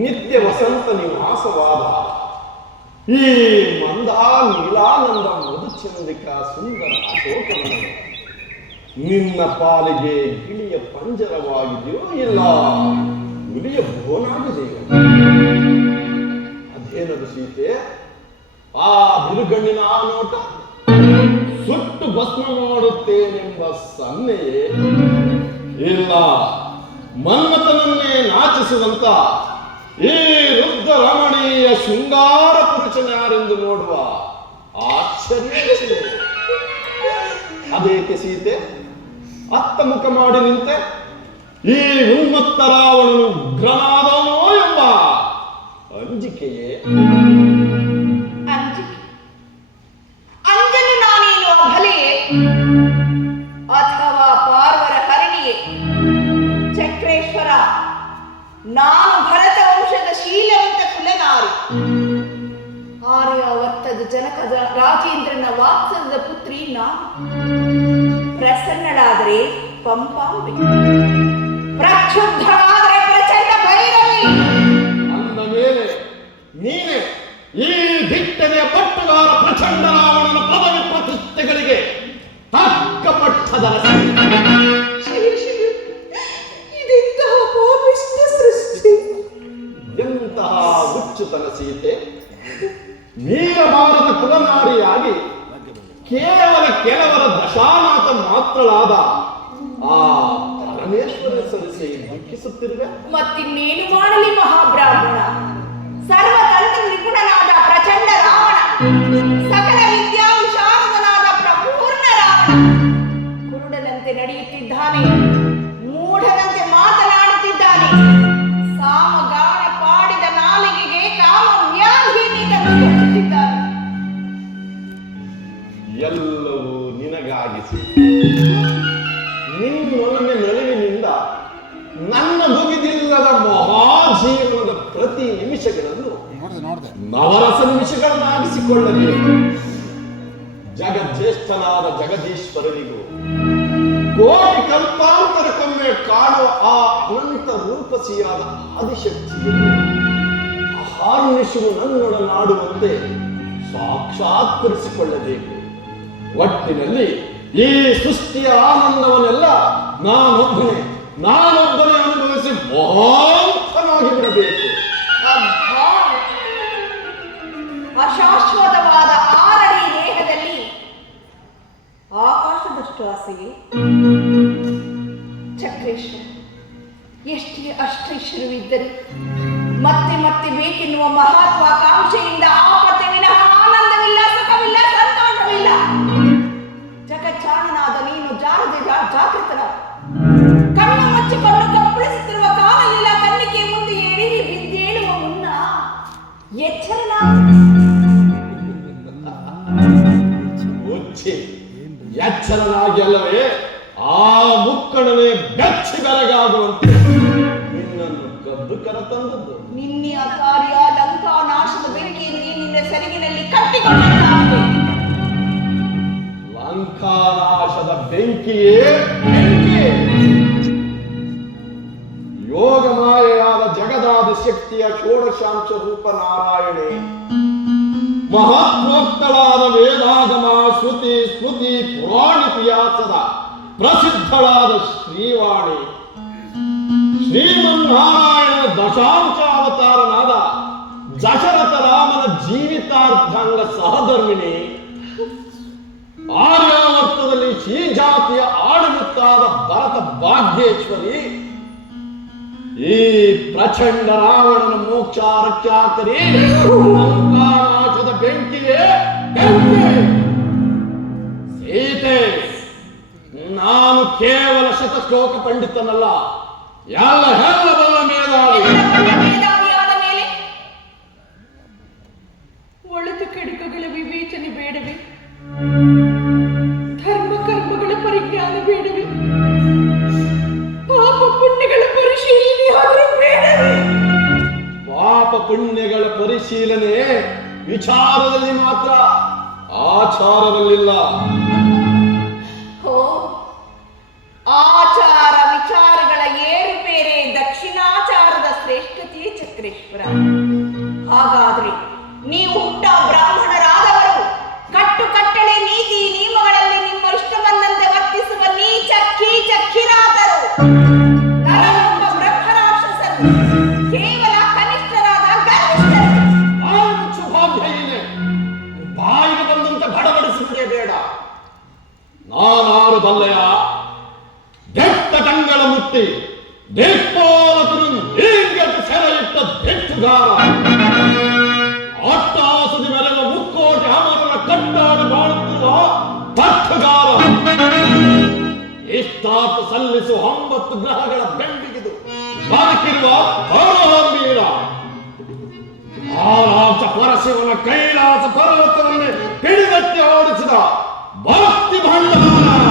ನಿತ್ಯ ವಸಂತ ನಿವಾಸವಾದ ಈ ಮಂದ ನೀಲಾನಂದ ಮಧುಚಂದ್ರಿಕಾ ಸುಂದರ ಅಶೋಕವನ ನಿನ್ನ ಪಾಲಿಗೆ ಗಿಳಿಯ ಪಂಜರವಾಗಿದೆಯೋ ಇಲ್ಲ ಹುಲಿಯ ಭೋನಾಗಿದೆಯೋ? ಅದೇನದು ಸೀತೆ, ಆ ಬಿರುಗಣ್ಣಿನ ಆ ನೋಟ, ಸುಟ್ಟು ಭಸ್ಮ ಮಾಡುತ್ತೇನೆಂಬ ಸನ್ನೆಯೇ ಇಲ್ಲ ಮನ್ಮಥನನ್ನೇ ನಾಚಿಸುವಂತ ಈ ವೃದ್ಧ ರಮಣೀಯ ಶೃಂಗಾರ ಪುರುಷನ್ಯಾರೆಂದು ನೋಡುವ ಆಶ್ಚರ್ಯ. ಅದೇಕೆ ಸೀತೆ ಅತ್ತ ಮುಖ ಮಾಡಿ ನಿಂತೆ? ಈ ಉನ್ಮತ್ತ ರಾವಣನು ಉಗ್ರನಾದವನೋ ಎಂಬ ಅಂಜಿಕೆಯೇ? ಅಂಜನು ನಾನೇನು ಅಬಲೆಯೇ ಅಥವಾ ಪಾರ್ವರ ಹರಿಣಿಯೇ? ಚಕ್ರೇಶ್ವರ, ನಾನು ಭರತ ವಂಶದ ಶೀಲವಂತ ಕುಲನಾರಿ, ಆರ್ಯಾವರ್ತದ ಜನಕದ ರಾಜೇಂದ್ರನ ವಾತ್ಸಲ್ಯದ ಪುತ್ರಿ ನಾನು. ಪ್ರಸನ್ನಳಾದರೆ ಪಂಪಾಂಬೆ, ಪ್ರಕ್ಷುಬ್ಧಳಾದರೆ ಪ್ರಚಂಡ ಭೈರವಿ. ಅಂದ ಮೇಲೆ ನೀನೆ ಈ ದಿಟ್ಟ ಸುತನ ಸೀತೆ ವೀರಭಾರತ ಕುಲನಾರಿಯಾಗಿ ಕೇವಲ ಕೆಲವರ ದಶಾನಾಥ ಮಾತ್ರಳಾದ ಆ ಪರಮೇಶ್ವರ ಸಲ್ಲಿಸಿ ದುಃಖಿಸುತ್ತಿರುವೆ. ಮತ್ತಿನ್ನೇನು ಮಾಡಲಿ ಮಹಾಬ್ರಾಹ್ಮಣ? ಸರ್ವತಂತ್ರ ನಿಪುಣನಾದ ಪ್ರಚಂಡ ರಾವಣ, ಸಕಲ ವಿದ್ಯಾ ವಿಶಾರದನಾದ ಪ್ರಪೂರ್ಣ ರಾವಣ ಕುರುಡನಂತೆ ನಡೆಯುತ್ತಿದ್ದಾನೆ, ಮೂಢನಂತೆ ಮಾತನಾಡುತ್ತಿದ್ದಾನೆ. ಸಾಮಗಾನ ಪಾಡಿದ ನಾಲಿಗೆಗೆ ಕಾಮ ವ್ಯಾಧಿಯನ್ನೇ ತಂದುಕೊಡುತ್ತಿದ್ದಾನೆ. ಎಲ್ಲವೂ ನಿನಗಾಗಿಸಿ ನಿನ್ನೊಲನೆ ನಲಿವಿನಿಂದ ನನ್ನ ಮುಗಿದಿಲ್ಲದ ಮಹಾಜೀವನದ ಪ್ರತಿ ನಿಮಿಷಗಳನ್ನು ನವರಸ ನಿಮಿಷಗಳನ್ನಾಗಿಸಿಕೊಳ್ಳಬೇಕು. ಜಗಜ್ಯೇಷ್ಠನಾದ ಜಗದೀಶ್ವರನಿಗೂ ಕೋಟಿ ಕಲ್ಪಾಂತರಕ್ಕೊಮ್ಮೆ ಕಾಣುವ ಆ ಅನಂತ ರೂಪಸಿಯಾದ ಆದಿಶಕ್ತಿಯನ್ನು ಅಹಾರ್ನಿಶುವು ನನ್ನೊಡನಾಡುವಂತೆ ಸಾಕ್ಷಾತ್ಕರಿಸಿಕೊಳ್ಳಬೇಕು. ಒಟ್ಟಿನಲ್ಲಿ ಈ ಸೃಷ್ಟಿಯ ಆನಂದವನ್ನೆಲ್ಲ ನಾನೊಬ್ಬನೇ ಅನುಭವಿಸಿ ಮಹಾಂತನಾಗಿ ಬಿಡಬೇಕು. ಅಬ್ಬಾ! ಅಶಾಶ್ವತವಾದ ಆರಡಿ ದೇಹದಲ್ಲಿ ಆಕಾಶದಷ್ಟು ಆಸೆಯೇ? ಚಕ್ರೇಶ್ವರ, ಎಷ್ಟೇ ಅಷ್ಟೈಶ್ವರ್ಯವಿದ್ದರೂ ಮತ್ತೆ ಮತ್ತೆ ಬೇಕೆನ್ನುವ ಮಹತ್ವಾಕಾಂಕ್ಷೆಯಿಂದ ಆಪತ್ತೆ ವಿನಃ ಆನಂದವಿಲ್ಲ, ಸುಖವಿಲ್ಲ, ಸಂತೋಷವಿಲ್ಲ. ಜಗಚ್ಚಾಣನಾದ ನೀನು ಜಾಗೃತನ ಕಣ್ಣು ಮುಚ್ಚಿಕೊಂಡು ಕಪ್ಪಳಿಸುತ್ತಿರುವ ಕಾಲಲಿಲ್ಲ ಕಣ್ಣಿಗೆ ಮುಂದೆ ಎಣಿರಿ ಬಿದ್ದೇಳುವ ಮುನ್ನ ಎಚ್ಚರನ ಎಚ್ಚರನಾಗಿ ಅಲ್ಲವೇ ಆ ಮುಕ್ಕಣನೆ ಬೆಚ್ಚಿ ಬೆರಗಾಗುವಂತೆ ನಿನ್ನನ್ನು ಕದ್ದು ಕರೆತಂದದ್ದು. ನಿನ್ನೆಯ ಕಾರ್ಯ ಲಂಕಾ ನಾಶದ ಬೆಂಕಿಯಲ್ಲಿ ನಿನ್ನ ಸೆರಗಿನಲ್ಲಿ ಕಟ್ಟಿಕೊಂಡ ಲಂಕಾನಾಶದ ಬೆಂಕಿಯೇ ಬೆಂಕಿ. ಯೋಗಮಾಯೆಯಾದ ಜಗದಾದಿ ಶಕ್ತಿಯ ಷೋಡಶಾಂಶ ರೂಪ ನಾರಾಯಣೆ, ಮಹತ್ವೋಕ್ತಳಾದ ವೇದಾಗಮ ಶ್ರುತಿ ಸ್ಮೃತಿ ಪುರಾಣಿತಿಹಾಸದ ಪ್ರಸಿದ್ಧಳಾದ ಶ್ರೀವಾಣಿ, ಶ್ರೀಮನ್ನಾರಾಯಣ ದಶಾಂಶಾವತಾರನಾದ ದಶರಥ ರಾಮನ ಜೀವಿತಾರ್ಥಾಂಗ ಸಹಧರ್ಮಿಣಿ, ಆರ್ಯಾವರ್ತದಲ್ಲಿ ಶ್ರೀಜಾತಿಯ ಆಡಳಿತಾದ ಭರತ ಭಾಗ್ಯೇಶ್ವರಿ, ಈ ಪ್ರಚಂಡ ರಾವಣನ ಮೋಕ್ಷ ರಕ್ಷಾಕರಿ, ಲಂಕಾನಾಶದ ಬೆಂಕಿಯೇ ಬೆಂಕಿ. ಸೀತೆ, ನಾನು ಕೇವಲ ಶತಶ್ಲೋಕ ಪಂಡಿತನಲ್ಲ, ಎಲ್ಲ ಬಲ್ಲ ಮೇಧಾವಿ. ಮೇಧಾವಿಯಾದ ಮೇಲೆ ಒಳಿತು ಕೆಡುಕುಗಳ ವಿವೇಚನೆ ಬೇಡವೇ? ಧರ್ಮ ಕರ್ಮಗಳ ಪರಿಜ್ಞಾನ ಬೇಡವೇ? ಪಾಪ ಪುಣ್ಯಗಳ ಪರಿಶೀಲನೆ ಆದರೂ ಬೇಡವೇ? ಪಾಪ ಪುಣ್ಯಗಳ ಪರಿಶೀಲನೆ ವಿಚಾರದಲ್ಲಿ ಮಾತ್ರ, ಆಚಾರದಲ್ಲಿಲ್ಲ. ಓ, ಆಚಾರ ವಿಚಾರಗಳ ಏರುಪೇರೆ ದಕ್ಷಿಣಾಚಾರದ ಶ್ರೇಷ್ಠತೆ ಚಕ್ರೇಶ್ವರ. ಹಾಗಾದ್ರೆ ನೀವು ಹುಟ್ಟ ಬ್ರಾಹ್ಮಣರಾದವರು ಕಟ್ಟುಕಟ್ಟಳೆ ನೀತಿ ನಿಯಮಗಳಲ್ಲಿ ನಿಮ್ಮ ಇಷ್ಟ ಬಂದಂತೆ ವರ್ತಿಸುವ ನೀಚ ಕೀಚ ಕಿರಾತರು, ನರರೂಪ ಬ್ರಹ್ಮರಾಕ್ಷಸರು, ಕೇವಲ ಕನಿಷ್ಠರಾದ ಗರ್ವಿಷ್ಠರು. ಬಾಯಿಗೆ ಬಂದಂತೆ ಬಡಬಡಿಸಿಬಿಡೇ ಬೇಡ. ನಾನಾರು ಬಲ್ಲೆಯ ದೆಟ್ಟ ಕಂಗಳ ಮುಟ್ಟಿ ದೇಕ್ಪಾಲಕರನ್ನು ಹೀಗೆಟ್ಟು ಸೆರೆ ಇಟ್ಟ ದೆಟ್ಟುಗಾರ, ಅಟ್ಟಾಸದಿ ಮೆರೆದ ಮುಕ್ಕೋಟಿ ಅಮರನ ಕಟ್ಟಾಡಿ ಬಾಳುತ್ತಿರುವ ತಟ್ಟುಗಾರ, ಇಷ್ಟಾರ್ಥ ಸಲ್ಲಿಸುವ 9 ಗ್ರಹಗಳ ಬೆಂಬಿಗಿದು ಬದುಕಿರುವ ಪರಮವೀರ, ಆರಾಚ ಪರಶಿವನ ಕೈಲಾಸ ಪರ್ವತವನ್ನೇ ಹಿಡಿದೆತ್ತಿ ಓಡಿಸಿದ ಭಕ್ತಿ ಭಂಡಾರ.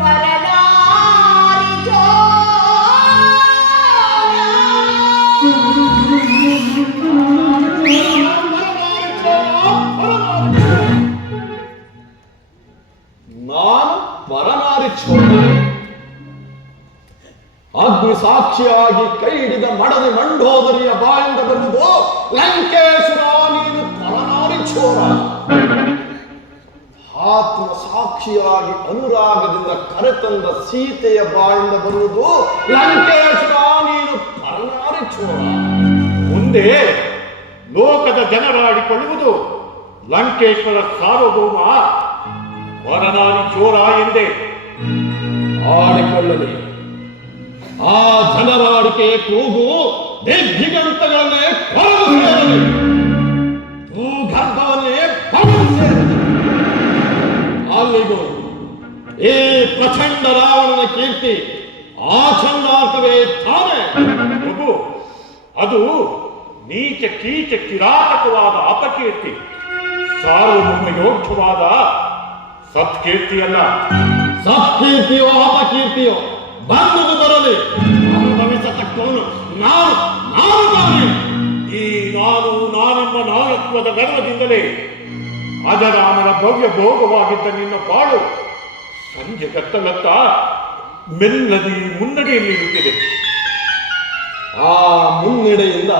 ಪರನಾರಿ ಚೋರ. ನಾನು ಪರನಾರಿ ಚೋರ, ಅಗ್ನಿ ಸಾಕ್ಷಿಯಾಗಿ ಕೈ ಹಿಡಿದ ಮಡದಿ ಮಂಡೋದರಿಯ ಬಾಯಿಂದ ಬರುವುದು ಲಂಕೇಶ್ವರ ನೀನು ಪರನಾರಿ ಚೋರ. ಆತ್ಮ ಸಾಕ್ಷಿಯಾಗಿ ಅನುರಾಗದಿಂದ ಕರೆತಂದ ಸೀತೆಯ ಬಾಯಿಂದ ಬರುವುದು ಲಂಕೇಶ್ವರ ನೀನು ಪರನಾರಿ ಚೋರ. ಮುಂದೆ ಲೋಕದ ಜನರಾಡಿಕೊಳ್ಳುವುದು ಲಂಕೇಶ್ವರ ಸಾರ್ವಭೌಮ ವರನಾರಿ ಚೋರ ಎಂದೇ. ಆಡಿಕೊಳ್ಳಲಿ, ಆ ಜನರಾಡಿಕೆ ಕೂಗು ದಿಗ್ಗಂತಗಳನ್ನೇ ಕೊರಲು ಸೇರಲಿ, ಭೂಗರ್ಭವನ್ನೇ ಕೊರಲು ಸೇರಲಿ. ಅಲ್ಲಿಗೂ ಈ ಪ್ರಚಂಡ ರಾವಣನ ಕೀರ್ತಿ ಆಚಂದಾರ್ಥವೇ ತಾನೇ. ಪ್ರಭು, ಅದು ನೀಚ ಕೀಚ ಕಿರಾತಕವಾದ ಅಪಕೀರ್ತಿ, ಸಾರ್ವಭೌಮ ಯೋಗ್ಯವಾದ ಸತ್ಕೀರ್ತಿಯಲ್ಲ. ಸತ್ಕೀರ್ತಿಯೋ ಅಪಕೀರ್ತಿಯೋ ಬಂದುದು ಬರಲಿ, ಅನುಭವಿಸತಕ್ಕವನು ನಾನು ತಾನೇ. ಈ ನಾನೆಂಬ ನಾಯಕತ್ವದ ಗರ್ವದಿಂದಲೇ ಅಜರಾಮನ ಭವ್ಯ ಭೋಗವಾಗಿದ್ದ ನಿನ್ನ ಬಾಳು ಸಂಜೆ ಕತ್ತಲತ್ತ ಮೆಲ್ಲದಿ ಮುನ್ನಡೆಯಲ್ಲಿ ನಿಂತಿದೆ. ಆ ಮುನ್ನಡೆಯಿಂದ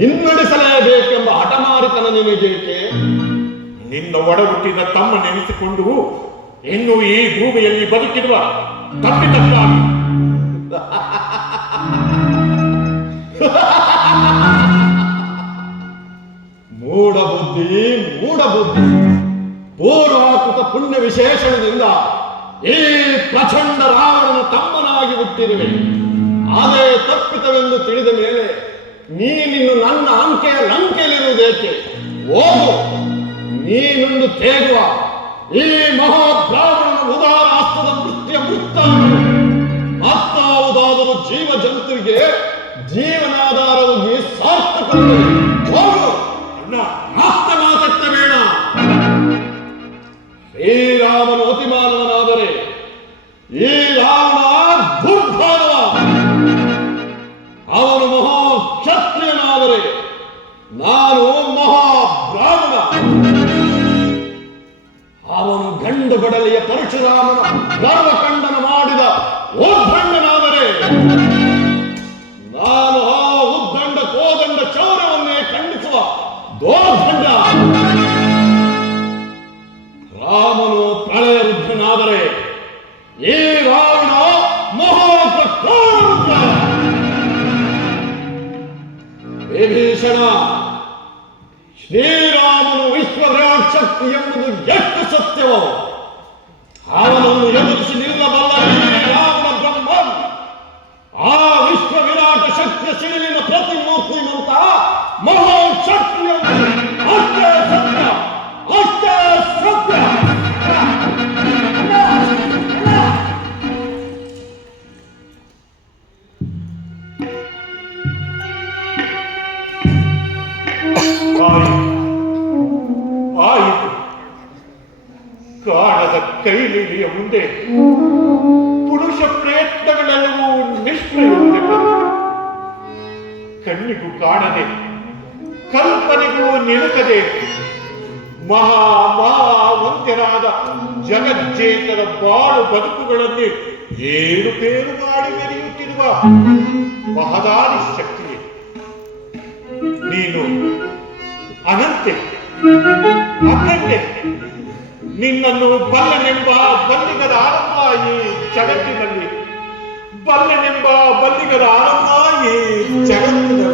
ಹಿನ್ನಡೆಸಲೇಬೇಕೆಂಬ ಹಠಮಾರಿತನ ನಿನಗೇಕೆ? ನಿನ್ನ ಒಡಹುಟ್ಟಿದ ತಮ್ಮ ನೆನೆಸಿಕೊಂಡು ಇನ್ನು ಈ ಭೂಮಿಯಲ್ಲಿ ಬದುಕಿರುವ ತಪ್ಪಿತಕ್ಕಾಗಿ ಮೂಢಬುದ್ಧಿ ಪೂರ್ವಾಕೃತ ಪುಣ್ಯ ವಿಶೇಷಣದಿಂದ ಈ ಪ್ರಚಂಡ ರಾವಣನ ತಮ್ಮನಾಗಿ ಹುಟ್ಟಿರುವೆ. ಅದೇ ತಪ್ಪಿತವೆಂದು ತಿಳಿದ ಮೇಲೆ ನೀನಿನ್ನು ನನ್ನ ಅಂಕೆಯ ಲಂಕೆಯಲ್ಲಿರುವುದೇಕೆ? ಹೋಗು, ನೀನೊಂದು ತೇಗುವ ಈ ಮಹಾಬ್ರಾಹ್ಮಣನ ಉದಾರಾಸ್ತದ ಮೃತ್ಯ ಮೃತ್ತಾನು ಮತ್ತಾವುದಾದರೂ ಜೀವ ಜಂತುವಿಗೆ ಜೀವನಾಧಾರವಾಗಿ ಸಾರ್ಥಕವಾಗಲಿ. ಹೋಗು, ಅಣ್ಣ, ಮತ್ತೆ ಮಾತಾಡ್ತಬೇಡ. ಶ್ರೀರಾಮನು ಅತಿಮಾನವನಾದರೆ ಈ ರಾವಣ ದುರ್ಭಾನವ. ಅವನು ಮಹಾಕ್ಷತ್ರಿಯನಾದರೆ ನಾನು ಮಹಾಬ್ರಾಹ್ಮಣ. ಅವನು ಗಂಡು ಬಡಲಿಯ ಪರಶುರಾಮನ ಗರ್ವಖಂಡನ ಮಾಡಿದ ಉದ್ದಂಡನಾದರೆ ನಾನು ಆ ಉದ್ದಂಡ ಕೋದಂಡ ಚೌರ್ಯವನ್ನೇ ಖಂಡಿಸುವ ದೋರ್ದಂಡ. ರಾಮನು ಪ್ರಳಯ ರುದ್ರನಾದರೆ ಈ ರಾವಣ ಮಹಾಪ್ರಕಾರರುದ್ರ. ವಿಭೀಷಣ, ಶ್ರೀರಾಮನು ವಿಶ್ವವಿರಾಟ್ ಶಕ್ತಿ ಎಂಬುದು ಎಷ್ಟು ಸತ್ಯವೋ ಅವನನ್ನು ಎದುರಿಸಿ ನಿಲ್ಲಬಲ್ಲ ರಾವಣ ಬ್ರಹ್ಮಂ ಆ ವಿಶ್ವವಿರಾಟ ಶಕ್ತಿಯ ಸಿಡಿಲಿನ ಪ್ರತಿಮೂರ್ತಿಯಂತ ಮಹಾಶಕ್ತಿ ಅಷ್ಟೇ ಸತ್ಯ, ಅಷ್ಟೇ ಸತ್ಯ. ಆಯಿತು, ಕಾಣದ ಕೈಲಿಡಿಯ ಮುಂದೆ ಪುರುಷ ಪ್ರಯತ್ನಗಳೆಲ್ಲವೂ ನಿಷ್ಪ್ರಯೋಜಕ. ಕಣ್ಣಿಗೂ ಕಾಣದೆ, ಕಲ್ಪನೆಗೂ ನಿಲುಕದೆ ಮಹಾವಂತ್ಯರಾದ ಜಗಜ್ಜೇತರ ಬಾಳು ಬದುಕುಗಳಲ್ಲಿ ಏರುಪೇರು ಮಾಡಿ ಮೆರೆಯುತ್ತಿರುವ ಮಹದಾರಿ ಶಕ್ತಿಯೇ ನೀನು. ಅನಂತೆ ಅಖಂಡೆ, ನಿನ್ನನ್ನು ಬಲ್ಲನೆಂಬ ಬಲ್ಲಿಗರ ಆರಂಭ ಈ ಜಗತ್ತಿನಲ್ಲಿ, ಬಲ್ಲನೆಂಬ ಬಲ್ಲಿಗರ ಆರಂಭ ಈ ಜಗತ್ತಿನಲ್ಲಿ.